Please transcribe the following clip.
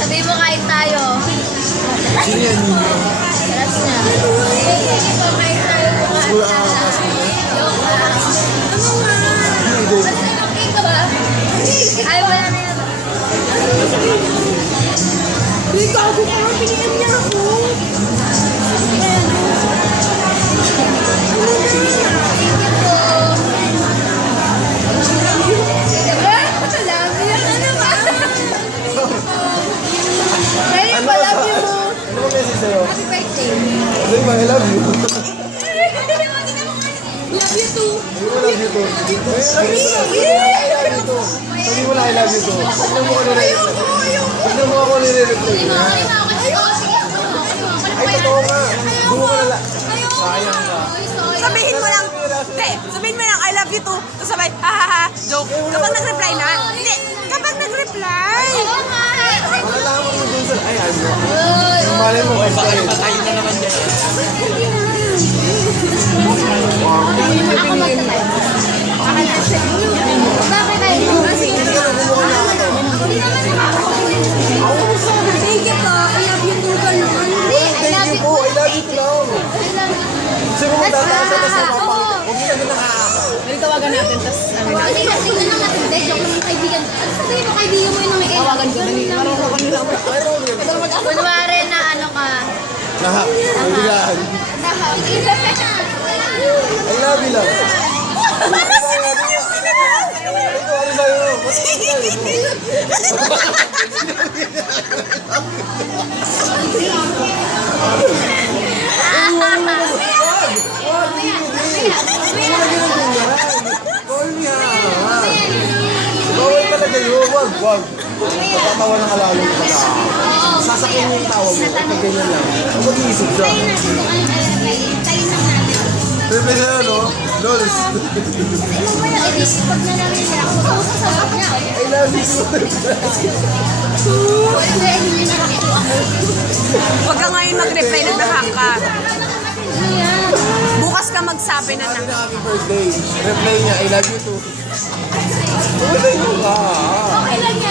Sabihin mo kain tayo. Sino yan ninyo? Sarap na. Kain tayo. Wala ang akas mo na. Joke lang. Hindi. Okay ka ba? Ay, wala na yan. Uy, gago ka. Pinihan niya ako. Ano ba message sa'yo? Happy birthday. Sabi ba, I love you. Love you too. Sabi mo, love you too. Sabi mo na, I love you too. Tignan mo ako nire-reply. Tignan mo ako nire-reply. Ay, totoo nga. Bumo ka nala. Sayang ka. Sabihin mo lang, sabihin mo lang, I love you too. Tapos sabay, ha ha ha, joke. Kapag nag-reply na, hindi, kapag nag-reply. Malalaman mo dun sa... Ay, ano. Yung malay mo, ay sa'yo. Tayo na naman dyan. Ako magtatay. Bakit tayo? Kasi Hindi ka na bumuka na ako. Thank you po, I love you too, gano'n. Thank you po, I love you too lang. Kasi mo magtataas sa tas na papang... Huwag mo sabi nakakaka. Tawagan natin, tapos ano na. Kasi tingnan lang natin, dahil joke lang yung kaibigan. Ano sabihin mo kaibigan mo yung may Tawagan ko, dali. Marunong ako nila. Kunwari na ano ka. Lahat. Ang bigaan. I love you lang. Ito, ano sa'yo? Mas bawal talaga yun. Wag. Magtatawa ng alalo ko pala. Sasakyan niya yung tawa mo. Pag ganyan lang. Mag-iisip siya. Pepe sa'yo, no? Lols. Pag na namin siya, magkakasasagot niya. I love you so much. Huwag ka ngayon mag-reply na nahak ka. Bukas ka magsabi na Sabi na happy birthday. Reply niya, I love you too. Wala yun ka. Okay lang yan.